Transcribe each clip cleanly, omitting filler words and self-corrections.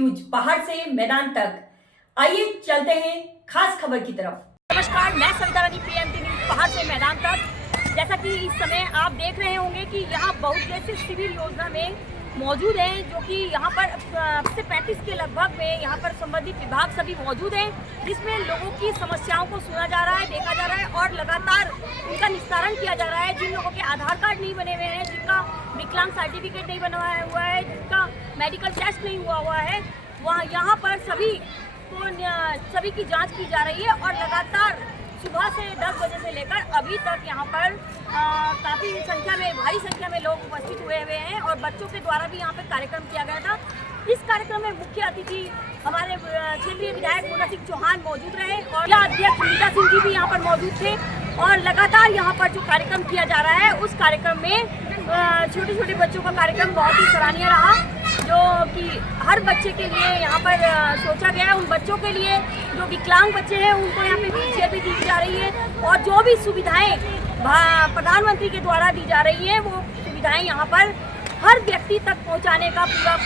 News पहाड़ से मैदान तक। आइए चलते हैं खास खबर की तरफ। नमस्कार, मैं सविता रानी, पीएमटी न्यूज पहाड़ से मैदान तक। जैसा कि इस समय आप देख रहे होंगे कि यहाँ बहुउद्देशीय शिविर योजना में मौजूद हैं, जो कि यहाँ पर 35 के लगभग में यहाँ पर संबंधित विभाग सभी मौजूद हैं, जिसमें लोगों की समस्याओं को सुना जा रहा है, देखा जा रहा है और लगातार उनका निस्तारण किया जा रहा है। जिन लोगों के आधार कार्ड नहीं बने हुए हैं, जिनका विकलांग सर्टिफिकेट नहीं बना हुआ है, जिनका मेडिकल टेस्ट नहीं हुआ है, वहाँ यहाँ पर सभी की जांच की जा रही है। और लगातार सुबह से 10 बजे से लेकर अभी तक यहाँ पर काफ़ी संख्या में, भारी संख्या में लोग उपस्थित हुए हैं और बच्चों के द्वारा भी यहाँ पर कार्यक्रम किया गया था। इस कार्यक्रम में मुख्य अतिथि हमारे क्षेत्रीय विधायक मुन्ना सिंह चौहान मौजूद रहे और जिला अध्यक्ष मीता सिंह जी भी यहाँ पर मौजूद थे। और लगातार यहाँ पर जो कार्यक्रम किया जा रहा है, उस कार्यक्रम में छोटे छोटे बच्चों का कार्यक्रम बहुत ही सराहनीय रहा, जो कि हर बच्चे के लिए यहाँ पर सोचा गया है। उन बच्चों के लिए जो विकलांग बच्चे हैं, उनको यहाँ पे व्हीलचेयर भी दी जा रही है और जो भी सुविधाएं प्रधानमंत्री के द्वारा दी जा रही है, वो सुविधाएं यहाँ पर हर व्यक्ति तक पहुँचाने का पूरा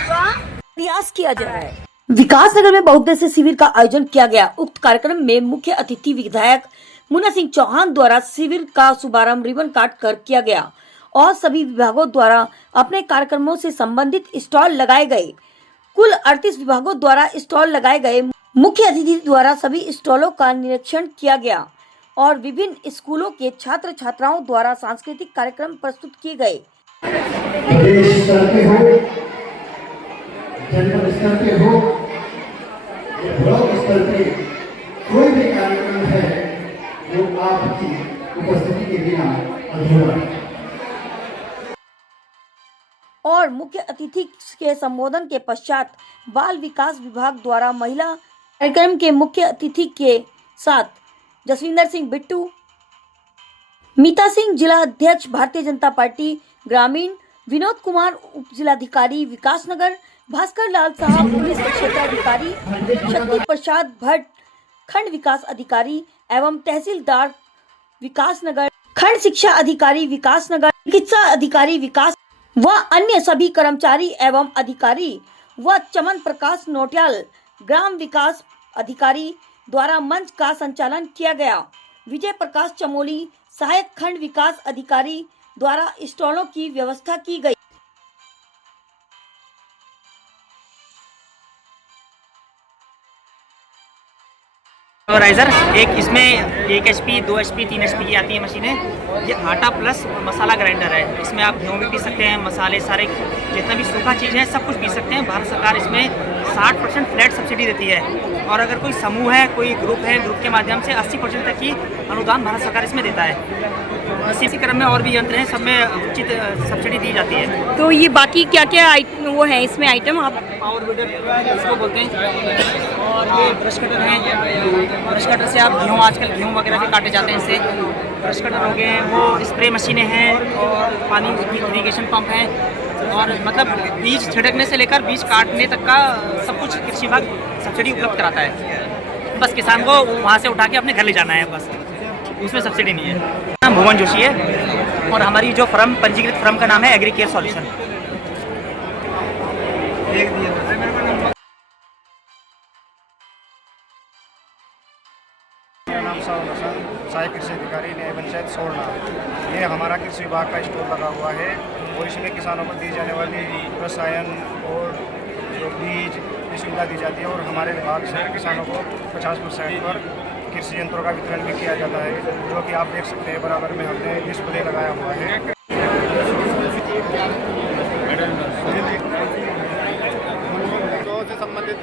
प्रयास किया जा रहा है। विकासनगर में बहुउद्देशीय शिविर का आयोजन किया गया। उक्त कार्यक्रम में मुख्य अतिथि विधायक मुन्ना सिंह चौहान द्वारा शिविर का शुभारंभ रिबन काट कर किया गया और सभी विभागों द्वारा अपने कार्यक्रमों से संबंधित स्टॉल लगाए गए। कुल 38 विभागों द्वारा स्टॉल लगाए गए। मुख्य अतिथि द्वारा सभी स्टॉलों का निरीक्षण किया गया और विभिन्न स्कूलों के छात्र छात्राओं द्वारा सांस्कृतिक कार्यक्रम प्रस्तुत किए गए। जनपद स्तर पे हो, ब्लॉक स्तर पे कोई भी कार्यक्रम है जो आपकी उपस्थिति के बिना अधूरा है। और मुख्य अतिथि के संबोधन के पश्चात बाल विकास विभाग द्वारा महिला कार्यक्रम के मुख्य अतिथि के साथ जसविंदर सिंह बिट्टू, मीता सिंह जिला अध्यक्ष भारतीय जनता पार्टी ग्रामीण, विनोद कुमार उप जिलाधिकारी विकासनगर, भास्कर लाल साहब पुलिस क्षेत्राधिकारी, शक्ति प्रसाद भट्ट खंड विकास अधिकारी एवं तहसीलदार विकासनगर, खंड शिक्षा अधिकारी विकासनगर, चिकित्सा अधिकारी विकास व अन्य सभी कर्मचारी एवं अधिकारी व चमन प्रकाश नोटियाल ग्राम विकास अधिकारी द्वारा मंच का संचालन किया गया। विजय प्रकाश चमोली सहायक खंड विकास अधिकारी द्वारा स्टॉलों की व्यवस्था की गई। राइजर एक इसमें 1 HP 2 HP 3 HP की आती है मशीनें। ये आटा प्लस मसाला ग्राइंडर है। इसमें आप गेहूँ भी पी सकते हैं, मसाले सारे जितना भी सूखा चीज़ है सब कुछ पी सकते हैं। भारत सरकार इसमें 60% फ्लैट सब्सिडी देती है और अगर कोई समूह है, कोई ग्रुप है, ग्रुप के माध्यम से 80% तक की अनुदान भारत सरकार इसमें देता है। इसी क्रम में और भी यंत्र हैं, सब में उचित सब्सिडी दी जाती है। तो ये बाकी क्या क्या वो है इसमें आइटम? आप पावर वीडर इसको बोलते हैं और ये ब्रश कटर है। ब्रश कटर से आप आजकल गेहूँ वगैरह भी काटे जाते हैं इससे। ब्रश कटर हो गए, वो स्प्रे मशीनें हैं और पानी की इरीगेशन पंप हैं और मतलब बीज छिड़कने से लेकर बीज काटने तक का सब कुछ कृषि विभाग सब्सिडी उपलब्ध कराता है। बस किसान को वहाँ से उठा के अपने घर ले जाना है, बस उसमें सब्सिडी नहीं है। नाम भुवन जोशी है और हमारी जो फर्म पंजीकृत फर्म का नाम है एग्री केयर सॉल्यूशन। सहायक कृषि अधिकारी न्याय पंचायत सोड़ना। ये हमारा कृषि विभाग का स्टोर लगा हुआ है और इसमें किसानों को दी जाने वाली रसायन और जो बीज की सुविधा दी जाती है और हमारे विभाग से किसानों को 50% पर कृषि यंत्रों का वितरण भी किया जाता है, जो कि आप देख सकते हैं बराबर में हमने डिस्प्ले लगाया हुआ है। से संबंधित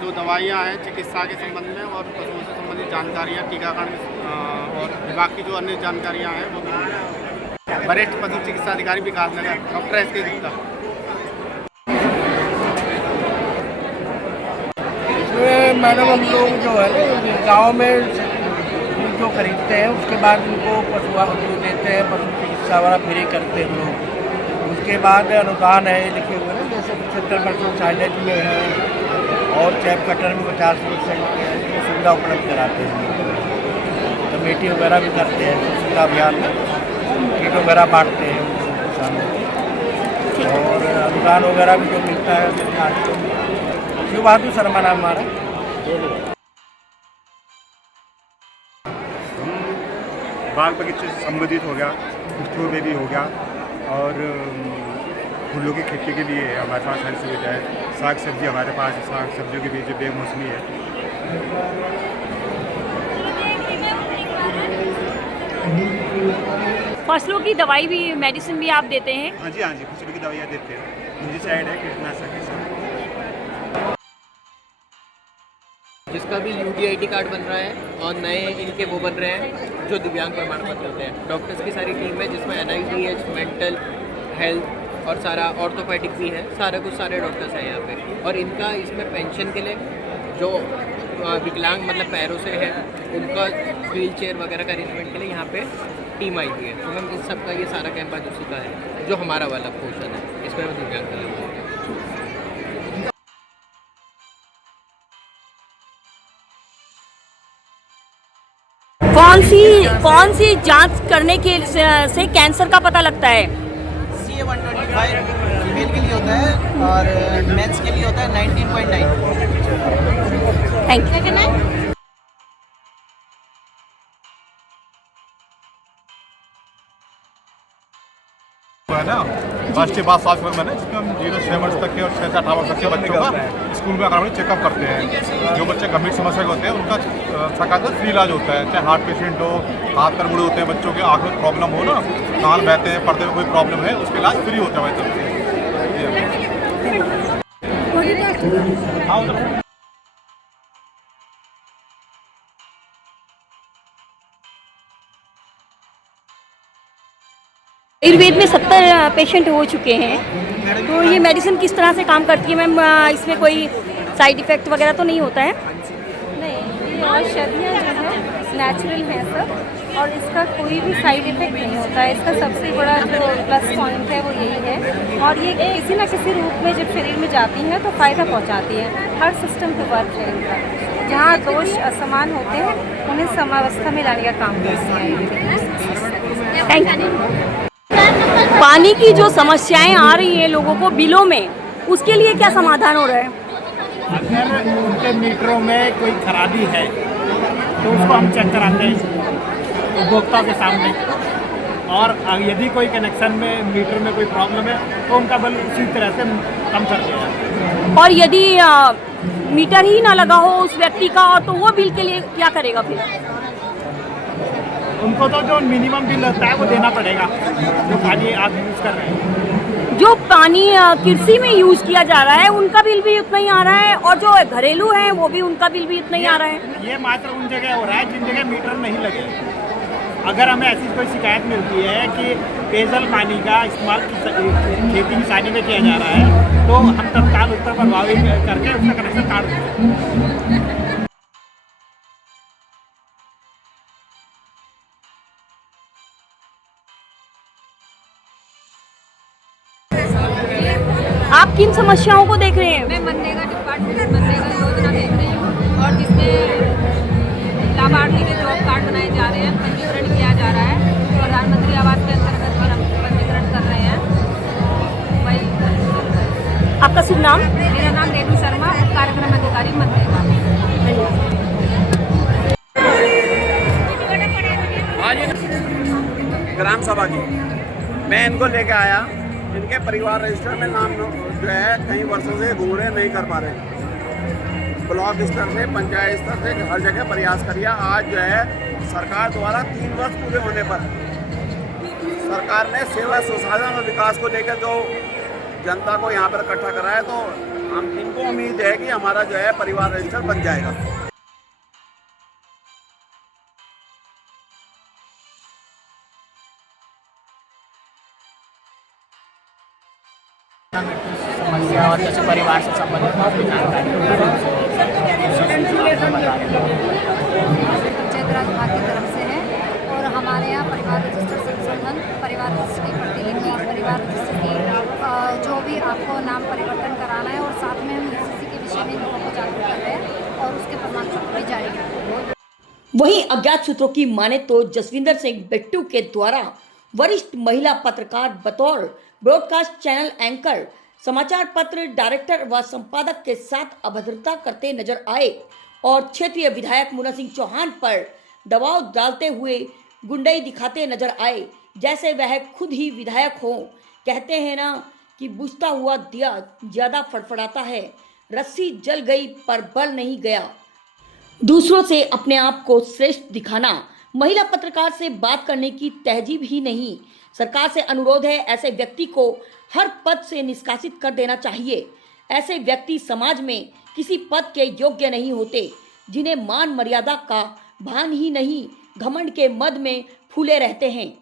जो दवाइयाँ हैं चिकित्सा के संबंध में और पशुओं से संबंधित जानकारियाँ, टीकाकरण और विभाग की जो अन्य जानकारियाँ हैं वो वरिष्ठ पशु चिकित्सा अधिकारी विकासनगर डॉक्टर एस.के. गुप्ता। इसमें मैडम हम लोग जो है ना गाँव में जो खरीदते हैं उसके बाद उनको पशु जो देते हैं, पशु चिकित्सा वाला फ्री करते हैं हम लोग। उसके बाद अनुदान है लिखे हुए हैं, जैसे 75% साइलेज में है और चैप कटर में 50% सुविधा उपलब्ध कराते हैं। कमेटी वगैरह भी करते हैं, स्वच्छता अभियान में किट वगैरह बांटते हैं किसानों को और अनुदान वगैरह भी जो मिलता है सरकार को शिव बहादुर शर्मा नाम हमारा। बाग बगीचे से संबंधित हो गया, स्टोर में भी हो गया, और फूलों की खेती के लिए हमारे पास सारी सुविधा है। साग सब्जी हमारे पास है, साग सब्जियों के बीच बेमौसमी है। फसलों की दवाई भी, मेडिसिन भी आप देते हैं? हाँ जी, फसलों की दवाइयाँ देते हैं। फंजीसाइड है, कीटनाशक है सब। जिसका भी UDID कार्ड बन रहा है और नए इनके वो बन रहे हैं जो दिव्यांग प्रमाण पत्र होते हैं। डॉक्टर्स की सारी टीम है जिसमें NICH, मेंटल हेल्थ और सारा ऑर्थोपेडिक भी है, सारा कुछ सारे डॉक्टर्स हैं यहाँ पे। और इनका इसमें पेंशन के लिए जो विकलांग मतलब पैरों से है उनका व्हील चेयर वगैरह का अरेंजमेंट के लिए यहाँ पे टीम आई हुई है। तो मैम इस सब का ये सारा कैंप आज उसी का है जो हमारा वाला पोर्शन है, इसमें हम दिव्यांग का लेते हैं। कौन सी जांच करने के से कैंसर का पता लगता है? CA-125 फीमेल के लिए होता है और मेंस के लिए होता है 19.9। Thank you. है ना, राष्ट्रीय बाल स्वास्थ्य मिशन है, इसमें हम 0 से 6 वर्ष तक के और 6 से 18 वर्ष तक के बच्चों का स्कूल में आकर चेकअप करते हैं। जो बच्चे गंभीर समस्या के होते हैं उनका सरकार फ्री इलाज होता है, चाहे हार्ट पेशेंट हो, हाथ पैर मुड़े होते हैं, बच्चों के आँख में प्रॉब्लम हो ना, कान बहते हैं, पर्दे में कोई प्रॉब्लम है, उसका इलाज फ्री होता है हमारी तरफ से। आयुर्वेद में 70 पेशेंट हो चुके हैं, तो ये मेडिसिन किस तरह से काम करती है मैम? इसमें कोई साइड इफ़ेक्ट वगैरह तो नहीं होता है? नहीं, ये औषधियाँ जो है नेचुरल हैं सब, और इसका कोई भी साइड इफ़ेक्ट नहीं होता है। इसका सबसे बड़ा जो प्लस पॉइंट है वो यही है, और ये किसी न किसी रूप में जब शरीर में जाती हैं तो फ़ायदा पहुंचाती है। हर सिस्टम पे वर्क है इनका। जहाँ दोष असमान होते हैं उन्हें समावस्था में लाने का काम करती है। Thank you. पानी की जो समस्याएं आ रही हैं लोगों को बिलों में, उसके लिए क्या समाधान हो रहा है? अगर उनके मीटरों में कोई खराबी है तो उसको हम चेक कराते हैं उपभोक्ता के सामने, और यदि कोई कनेक्शन में मीटर में कोई प्रॉब्लम है तो उनका बिल उसी तरह से कम कर दिया जाता है। और यदि मीटर ही ना लगा हो उस व्यक्ति का, और तो वो बिल के लिए क्या करेगा फिर? उनको तो जो मिनिमम बिल होता है वो देना पड़ेगा, जो पानी आप यूज़ कर रहे हैं। जो पानी कृषि में यूज किया जा रहा है उनका बिल भी उतना ही आ रहा है, और जो घरेलू है वो भी उनका बिल भी उतना ही आ रहा है। ये मात्र उन जगह हो रहा है जिन जगह मीटर नहीं लगे। अगर हमें ऐसी कोई शिकायत मिलती है कि पेयजल पानी का इस्तेमाल खेती किसानी में किया जा रहा है, तो हम तत्काल उस पर प्रभावी करके उसका कनेक्शन काट देते हैं। आप किन समस्याओं को देख रहे हैं? मैं मनरेगा डिपार्टमेंट मनरेगा योजना देख रही हूँ, और जिसमें लाभार्थी के जॉब कार्ड बनाए जा रहे हैं, पंजीकरण किया जा रहा है। प्रधानमंत्री आवास के अंतर्गत भी हम पंजीकरण कर रहे हैं। वही। आपका शुभ नाम? मेरा नाम रेणु शर्मा, कार्यक्रम अधिकारी मनरेगा। ग्राम सभा की मैं इनको लेके आया। इनके परिवार रजिस्टर में नाम जो है कई वर्षों से घूम रहे, नहीं कर पा रहे। ब्लॉक स्तर से, पंचायत स्तर से हर जगह प्रयास करिए। आज जो है सरकार द्वारा 3 वर्ष पूरे होने पर सरकार ने सेवा सुशासन और विकास को लेकर जो जनता को यहाँ पर इकट्ठा करा है, तो हम इनको उम्मीद है कि हमारा जो है परिवार रजिस्टर बन जाएगा। समस्या और जैसे परिवार से संबंधित काफ़ी जानकारी पंचायत राज विभाग की तरफ से है, और हमारे यहाँ परिवार रजिस्टर संशोधन, परिवार रजिस्टर की प्रतिलिपि, परिवार रजिस्टर की जो भी आपको नाम परिवर्तन कराना है, और साथ में हम UCC के विषय में लोगों को जागरूक कर रहे हैं और उसके प्रमाण पत्र भी जारी कर रहे हैं। वहीं अज्ञात सूत्रों की माने तो जसविंदर सिंह बिट्टू के द्वारा वरिष्ठ महिला पत्रकार बतौर ब्रॉडकास्ट चैनल एंकर समाचार पत्र डायरेक्टर व संपादक के साथ अभद्रता करते नजर आए और क्षेत्रीय विधायक मुन्ना सिंह चौहान पर दबाव डालते हुए गुंडई दिखाते नजर आए, जैसे वह खुद ही विधायक हो। कहते हैं ना कि बुझता हुआ दिया ज्यादा फड़फड़ाता है, रस्सी जल गई पर बल नहीं गया। दूसरों से अपने आप को श्रेष्ठ दिखाना, महिला पत्रकार से बात करने की तहजीब ही नहीं। सरकार से अनुरोध है, ऐसे व्यक्ति को हर पद से निष्कासित कर देना चाहिए। ऐसे व्यक्ति समाज में किसी पद के योग्य नहीं होते, जिन्हें मान मर्यादा का भान ही नहीं, घमंड के मद में फूले रहते हैं।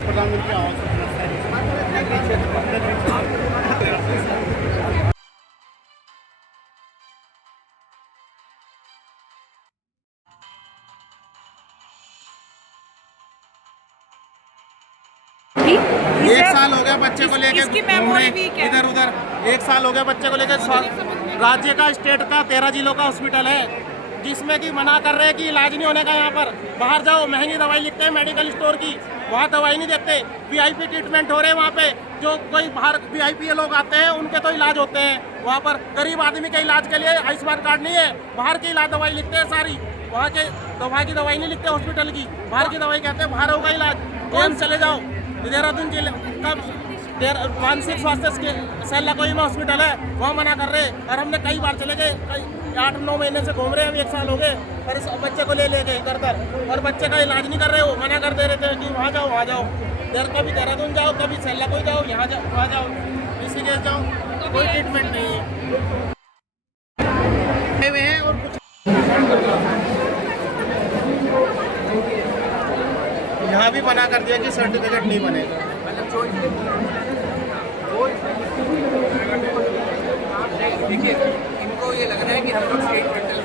प्रधानमंत्री आवास एक साल हो गया बच्चे को लेके इधर उधर, एक साल हो गया बच्चे को लेके। राज्य का, स्टेट का 13 जिलों का हॉस्पिटल है, जिसमें कि मना कर रहे हैं कि इलाज नहीं होने का। यहाँ पर बाहर जाओ, महंगी दवाई लिखते हैं मेडिकल स्टोर की, वहाँ दवाई नहीं देते। वीआईपी ट्रीटमेंट हो रहे हैं वहाँ पे, जो कोई बाहर वीआईपी लोग आते हैं उनके तो इलाज होते हैं। वहाँ पर गरीब आदमी के इलाज के लिए आयुष्मान कार्ड नहीं है, बाहर की इलाज दवाई लिखते हैं सारी। वहाँ के दवा की दवाई नहीं लिखते हॉस्पिटल की, बाहर की दवाई कहते हैं बाहर होगा इलाज। एम्स चले जाओ, देहरादून जिले का मानसिक स्वास्थ्य सेल्ला कोई में हॉस्पिटल है, वहाँ मना कर रहे। और हमने कई बार चले गए, 8-9 महीने से घूम रहे हैं, अभी 1 साल हो गए, पर बच्चे को ले गए इधर, और बच्चे का इलाज नहीं कर रहे हो, मना कर दे रहे थे कि वहाँ जाओ वहाँ जाओ। कभी देहरादून जाओ, कभी सेल्ला कोई जाओ, यहाँ जाओ वहाँ जाओ, इसी केस जाओ, कोई ट्रीटमेंट नहीं है। और कुछ यहाँ भी मना कर दिया कि सर्टिफिकेट नहीं बनेगा। देखिए, इनको ये लग रहा है कि हम लोग स्टेट मेंटल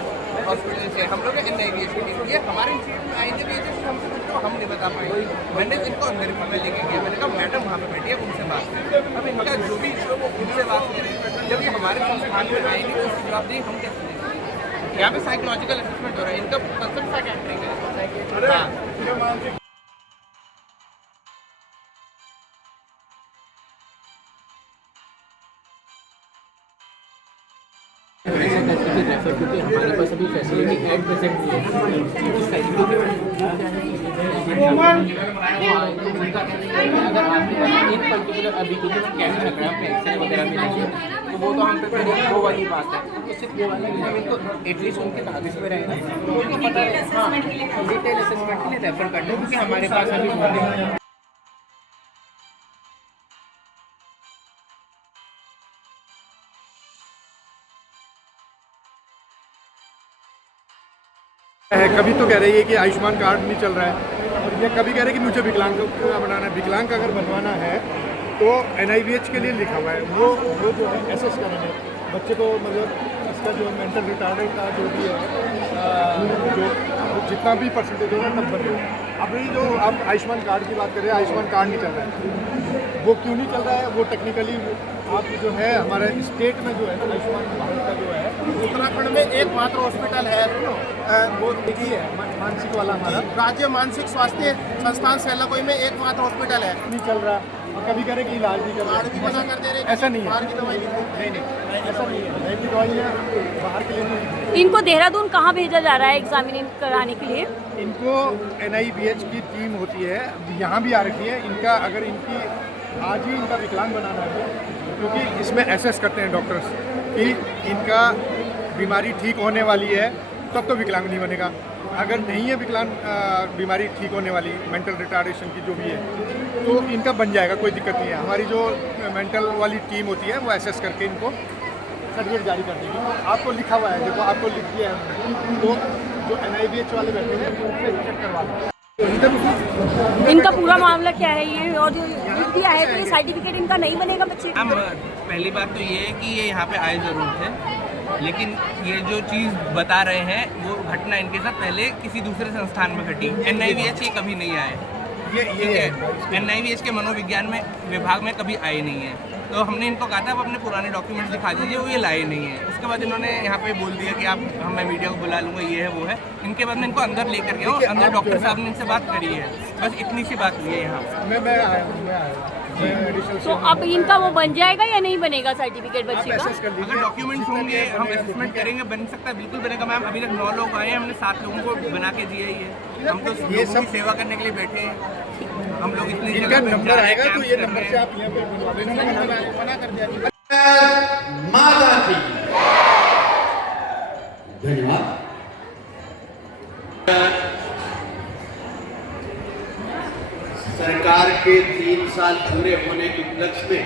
हॉस्पिटल से, हम लोग NIVH की टीम, ये हमारे इंस्टीट्यूट में आएंगे भी, जैसे हमसे पूछो हम नहीं बता पाएंगे। मैंने इनको अंदर में लेके गया, मैंने कहा मैडम वहाँ पे बैठी है, उनसे बात करें। अब इनका जो भी इशू वो उनसे बात करें। जब ये हमारे संस्थान में आएंगे तो उसकी जवाबदेही हम कैसे देंगे? यहाँ पे साइकोलॉजिकल असेसमेंट हो रहा है, इनका कंसर्न साइकियाट्रिक है। क्योंकि हमारे पास अभी फैसिलिटी एट प्रेजेंट नहीं है। अगर आपके पास एक पर्टिकुलर अभी क्योंकि कैश चल रहा है, अपने एक्सरे वगैरह में देखिए, तो वो तो हम पे फिर वो वाली बात है। तो सिर्फ वो वाला हम इनको एटलीस्ट उनके कागज पे रहेगा, उनको पता है। हाँ, डिटेल असेसमेंट के लिए रेफर करते हैं, क्योंकि हमारे पास अभी कभी तो कह रही है कि आयुष्मान कार्ड नहीं चल रहा है, और ये कभी कह रहे हैं कि मुझे विकलांग का बनाना है। विकलांग का अगर बनवाना है तो NIVH के लिए लिखा हुआ है, वो जो है एसेस करेंगे बच्चे को, मतलब इसका जो मेंटल रिटार्डेड का जो भी है, जो जितना भी परसेंटेज होगा तब बनेगा। अभी जो आप आयुष्मान कार्ड की बात कर रहे हैं, आयुष्मान कार्ड नहीं चल रहा है। वो क्यों नहीं चल रहा है? वो टेक्निकली आप जो है हमारे स्टेट में जो है आयुष्मान भारत का जो है, उत्तराखंड में एकमात्र हॉस्पिटल है, वो निजी है, मानसिक वाला हमारा राज्य मानसिक स्वास्थ्य संस्थान सेलाकोई में एकमात्र हॉस्पिटल है। नहीं चल रहा। कभी करें कि इलाज भी कर ऐसा नहीं है, नहीं ऐसा नहीं है, नई दवाइयाँ बाहर के लिए नहीं। इनको देहरादून कहाँ भेजा जा रहा है एग्जामिनेशन कराने के लिए? इनको NIBH की टीम होती है, यहाँ भी आ रखी है। इनका अगर इनकी आज ही इनका विकलांग बनाना है, क्योंकि इसमें एसेस करते हैं डॉक्टर्स कि इनका बीमारी ठीक होने वाली है, तब तो विकलांग नहीं बनेगा। अगर नहीं है विकलांग बीमारी ठीक होने वाली, मेंटल रिटार्डेशन की जो भी है, तो इनका बन जाएगा, कोई दिक्कत नहीं है। हमारी जो मेंटल वाली टीम होती है वो एसेस करके इनको सर्टिफिकेट जारी कर देगी। आपको लिखा हुआ है, देखो आपको लिख दिया है, तो जो NIBH वाले बैठे हैं उनसे चेक करवा लो। इनका पूरा मामला क्या है ये, और जो लिख दिया है तो ये सर्टिफिकेट इनका नहीं बनेगा बच्चे का? पहली बात तो ये है कि ये यहाँ पे आए ज़रूर थे, लेकिन ये जो चीज़ बता रहे हैं वो घटना इनके साथ पहले किसी दूसरे संस्थान में घटी। NIBH ये कभी नहीं आए, ये NIBH के मनोविज्ञान में विभाग में कभी आए नहीं है। तो हमने इनको कहा था आप अपने पुराने डॉक्यूमेंट्स दिखा दीजिए, वो ये लाए नहीं है। उसके बाद इन्होंने यहाँ पे बोल दिया कि मैं मीडिया को बुला लूँगा, ये है वो है। इनके बाद मैं इनको अंदर लेकर गया हूँ, अंदर डॉक्टर साहब ने इनसे बात करी है, बस इतनी सी बात हुई है यहाँ। मैं आया तो अब इनका वो बन जाएगा या नहीं बनेगा सर्टिफिकेट बच्चे का? अगर डॉक्यूमेंट्स होंगे हम असेसमेंट करेंगे, बन सकता है, बिल्कुल बनेगा मैम। अभी तक 9 लोग आए हैं, हमने 7 लोगों को बना के दिया ही है। हम तो ये सब सेवा करने के लिए बैठे हैं। हम लोग इतनी इनका नंबर आएगा तो ये नंबर से आप यहाँ पे मना कर दिया। माता की धन्यवाद। सरकार के 3 साल पूरे होने के उपलक्ष्य में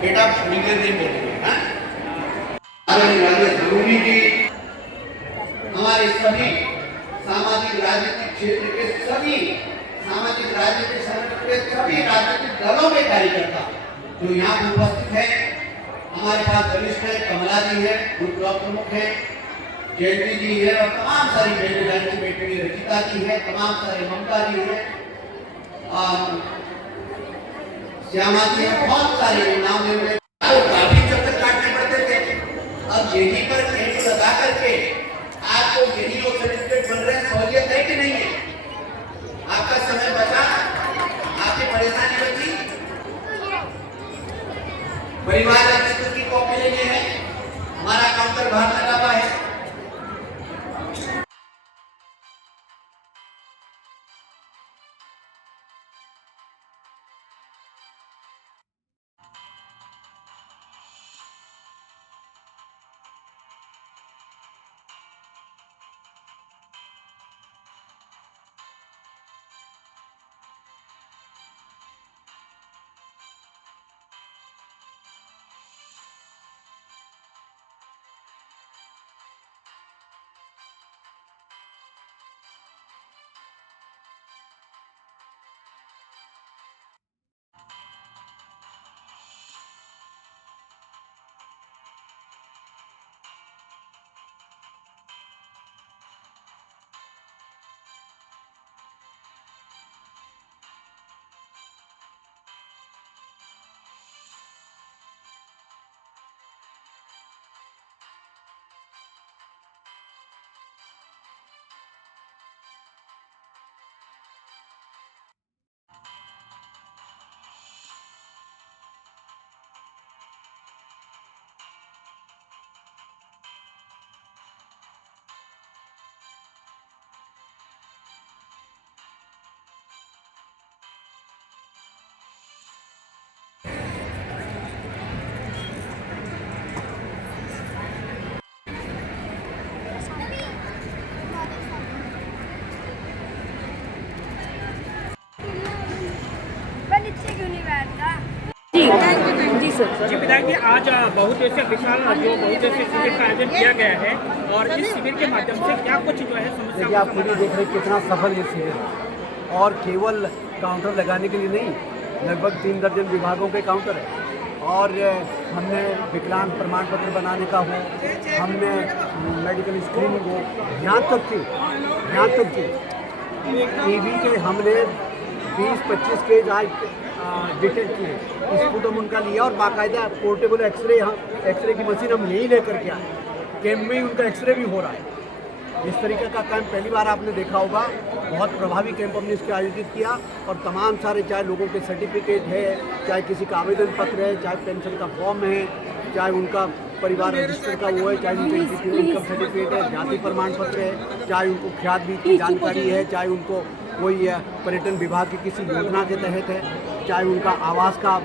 बेटा निकल नहीं बोल रहे जरूरी की हमारे सभी सामाजिक राजनीतिक क्षेत्र के सभी सामाजिक राजनीतिक संगठन के सभी राजनीतिक दलों के कार्यकर्ता जो यहाँ पर उपस्थित है। हमारे पास वरिष्ठ है, कमला जी है, ब्लॉक प्रमुख है, जयंती जी है, और तमाम सारी बेटी बेटी रचिता जी है, तमाम सारे ममता जी है, और श्यामा जी है, बहुत सारे नाम ले रहे। काफी जब तक काटने पड़ते थे, अब यहीं पर केंद्र लगा करके आपको यही लोग सर्टिफिकेट बन रहे हैं। सहूलियत है कि नहीं है? आपका समय बचा, आपकी परेशानी बची, परिवार रजिस्टर की कॉपी लेनी है, हमारा काउंटर बाहर लगा हुआ है। जी सर। जी विधायक जी, आज बहुउद्देशीय विशाल जो बहुउद्देशीय शिविर का आयोजन किया गया है, और इस शिविर के माध्यम से क्या कुछ जो है समस्या आप पूरी देख रहे हैं कितना सफल ये शिविर है, और केवल काउंटर लगाने के लिए नहीं, लगभग 3 दर्जन विभागों के काउंटर है। और हमने विकलांग प्रमाण पत्र बनाने का हो, हमने मेडिकल स्क्रीनिंग हो, यहाँ तक कि टीबी के हमने 20-25 केस आज डिटेक्ट किए, स्पुटम उनका लिया, और बाकायदा पोर्टेबल एक्सरे की मशीन हम यहीं लेकर के आए। कैंप में ही उनका एक्सरे भी हो रहा है। इस तरीके का कैंप पहली बार आपने देखा होगा। बहुत प्रभावी कैंप हमने इसके आयोजित किया और तमाम सारे, चाहे लोगों के सर्टिफिकेट है, चाहे किसी का आवेदन पत्र है, चाहे पेंशन का फॉर्म है, चाहे उनका परिवार रजिस्टर का वो है, चाहे उनका इनकम सर्टिफिकेट है, जाति प्रमाण पत्र है, चाहे उनको ख्यात बीज की जानकारी है, चाहे उनको कोई पर्यटन विभाग की किसी योजना के तहत है, चाहे उनका आवास का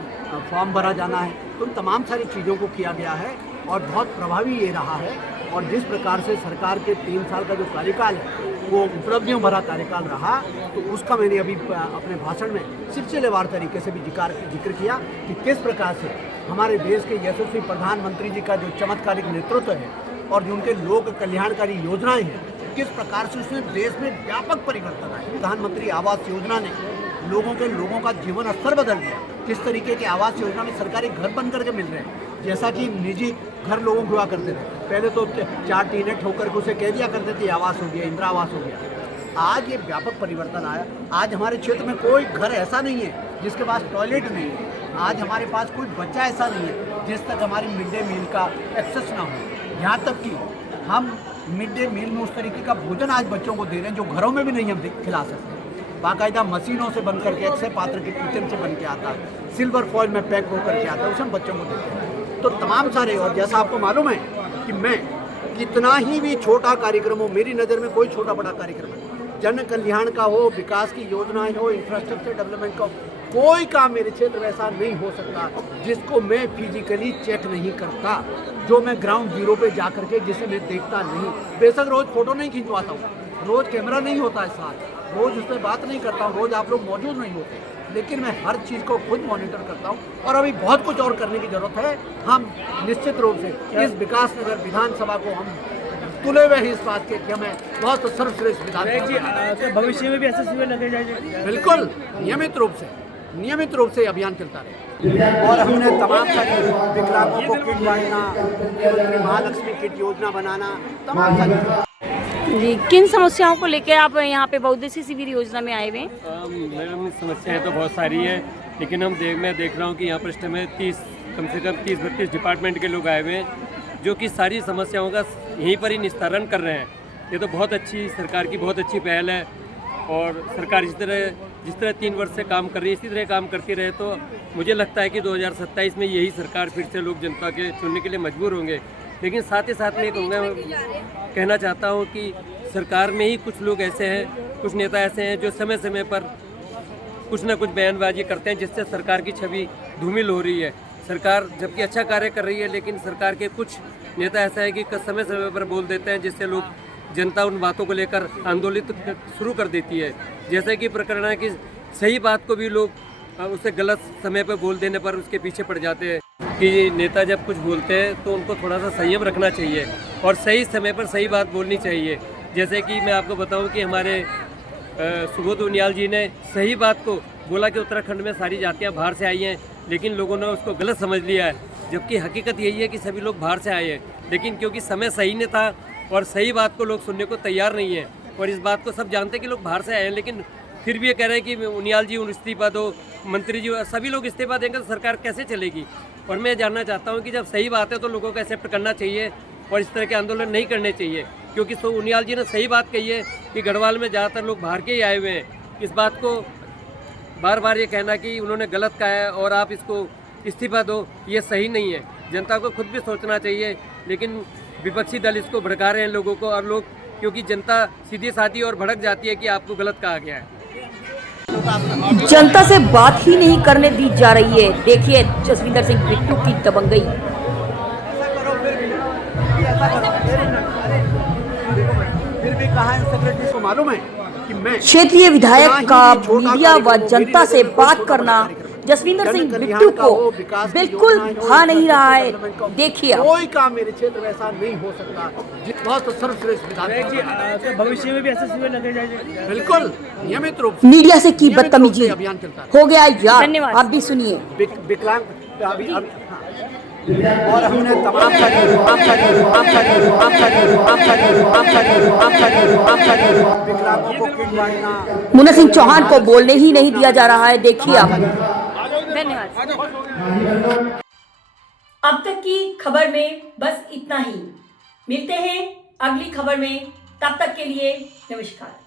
फॉर्म भरा जाना है, तो उन तमाम सारी चीज़ों को किया गया है और बहुत प्रभावी ये रहा है। और जिस प्रकार से सरकार के 3 साल का जो कार्यकाल है वो उपलब्धियों भरा कार्यकाल रहा, तो उसका मैंने अभी अपने भाषण में सिलसिलेवार तरीके से भी जिक्र किया कि किस प्रकार से हमारे देश के यशस्वी प्रधानमंत्री जी का जो चमत्कारिक नेतृत्व है और जो उनके लोक कल्याणकारी योजनाएं हैं, किस प्रकार से उसने देश में व्यापक परिवर्तन आया। प्रधानमंत्री आवास योजना ने लोगों का जीवन स्तर बदल दिया। किस तरीके के आवास योजना में सरकारी घर बन करके मिल रहे हैं, जैसा कि निजी घर लोगों को हुआ करते थे। पहले तो 4 टीनें ठोकर के उसे कह दिया करते थे आवास हो गया, इंदिरा आवास हो गया। आज ये व्यापक परिवर्तन आया। आज हमारे क्षेत्र में कोई घर ऐसा नहीं है जिसके पास टॉयलेट नहीं है। आज हमारे पास कोई बच्चा ऐसा नहीं है जिस तक हमारी मिड डे मील का एक्सेस ना हो। यहाँ तक कि हम मिड डे मील में उस तरीके का भोजन आज बच्चों को दे रहे हैं जो घरों में भी नहीं हम खिला सकते। बाकायदा मशीनों से बन करके, अक्षय पात्र के किचन से बन के आता है, सिल्वर फॉइल में पैक होकर के आता है, उसे हम बच्चों को देते हैं। तो तमाम सारे, और जैसा आपको मालूम है कि मैं कितना ही भी छोटा कार्यक्रम हो, मेरी नज़र में कोई छोटा बड़ा कार्यक्रम है, जन कल्याण का हो, विकास की योजनाएं हो, इंफ्रास्ट्रक्चर डेवलपमेंट का हो, कोई काम मेरे क्षेत्र में ऐसा नहीं हो सकता जिसको मैं फिजिकली चेक नहीं करता, जो मैं ग्राउंड जीरो पे जा करके जिसे मैं देखता नहीं। बेशक रोज़ फोटो नहीं खिंचवाता हूँ, रोज़ कैमरा नहीं होता है साथ, रोज़ उससे बात नहीं करता हूँ, रोज़ आप लोग मौजूद नहीं होते, लेकिन मैं हर चीज़ को खुद मॉनिटर करता हूँ। और अभी बहुत कुछ और करने की ज़रूरत है। हम निश्चित रूप से इस विकास नगर विधानसभा को हम तुले हुए हैं इस बात के कि हमें बहुत सर्वश्रेष्ठ विधानसभा भविष्य में भी ऐसे शिविर लगे जाएंगे। बिल्कुल नियमित रूप से अभियान चलता रहे। और हमने तमाम सारी विकलांगों को किट बांटना, महालक्ष्मी किट योजना बनाना, तमाम सारी। जी, किन समस्याओं को लेकर आप यहाँ पे बहुउद्देशीय शिविर योजना में आए हुए हैं? मैडम, समस्याएं तो बहुत सारी है, लेकिन मैं देख रहा हूँ कि यहाँ पर इस समय कम से कम 30-32 डिपार्टमेंट के लोग आए हुए हैं जो कि सारी समस्याओं का यहीं पर ही निस्तारण कर रहे हैं। ये तो बहुत अच्छी, सरकार की बहुत अच्छी पहल है। और सरकार जिस तरह 3 वर्ष से काम कर रही है, इसी तरह काम करती रहे तो मुझे लगता है कि 2027 में यही सरकार फिर से लोग जनता के चुनने के लिए मजबूर होंगे। लेकिन साथ ही साथ में कहना चाहता हूँ कि सरकार में ही कुछ लोग ऐसे हैं, कुछ नेता ऐसे हैं जो समय समय पर कुछ ना कुछ बयानबाजी करते हैं जिससे सरकार की छवि धूमिल हो रही है। सरकार जबकि अच्छा कार्य कर रही है, लेकिन सरकार के कुछ नेता ऐसा है कि समय समय पर बोल देते हैं जिससे लोग, जनता उन बातों को लेकर आंदोलित शुरू कर देती है। जैसे कि प्रकरण है कि सही बात को भी लोग उसे गलत समय पर बोल देने पर उसके पीछे पड़ जाते हैं। कि नेता जब कुछ बोलते हैं तो उनको थोड़ा सा संयम रखना चाहिए और सही समय पर सही बात बोलनी चाहिए। जैसे कि मैं आपको बताऊं कि हमारे सुबोध उनियाल जी ने सही बात को बोला कि उत्तराखंड में सारी जातियां बाहर से आई हैं, लेकिन लोगों ने उसको गलत समझ लिया है, जबकि हकीकत यही है कि सभी लोग बाहर से आए हैं। लेकिन क्योंकि समय सही नहीं था और सही बात को लोग सुनने को तैयार नहीं है, और इस बात को सब जानते हैं कि लोग बाहर से आए हैं, लेकिन फिर भी ये कह रहे हैं कि उनियाल जी इस्तीफा दो, मंत्री जी, सभी लोग इस्तीफा देंगे तो सरकार कैसे चलेगी। और मैं जानना चाहता हूँ कि जब सही बात है तो लोगों को एक्सेप्ट करना चाहिए और इस तरह के आंदोलन नहीं करने चाहिए। क्योंकि उनियाल जी ने सही बात कही है कि गढ़वाल में ज़्यादातर लोग बाहर के ही आए हुए हैं। इस बात को बार बार ये कहना कि उन्होंने गलत कहा है और आप इसको इस्तीफा दो, ये सही नहीं है। जनता को खुद भी सोचना चाहिए, लेकिन विपक्षी दल इसको भड़का रहे हैं लोगों को, और लोग, क्योंकि जनता सीधी साधी और भड़क जाती है कि आपको गलत कहा गया है। जनता से बात ही नहीं करने दी जा रही है। देखिए जसविंदर सिंह बिट्टू की दबंगई। फिर भी कहा है सेक्रेटरी को मालूम है कि मैं क्षेत्रीय विधायक का मीडिया व जनता से बात करना जसविंदर सिंह बिट्टू को बिल्कुल भा नहीं रहा है। देखिए कोई काम मेरे क्षेत्र में ऐसा नहीं हो सकता बहुत सर्वश्रेष्ठ विधायक। भविष्य में भी ऐसे शिविर लगे जाएंगे। बिल्कुल नियमित रूप से मीडिया से की बदतमीजी अभियान चलता है। हो गया यार, आप भी सुनिए। विकलांग और हमने तमाम विकलांगों को किट बांटना। मुन्ना सिंह चौहान को बोलने ही नहीं दिया जा रहा है। देखिए आप। धन्यवाद। अब तक की खबर में बस इतना ही। मिलते हैं अगली खबर में। तब तक के लिए नमस्कार।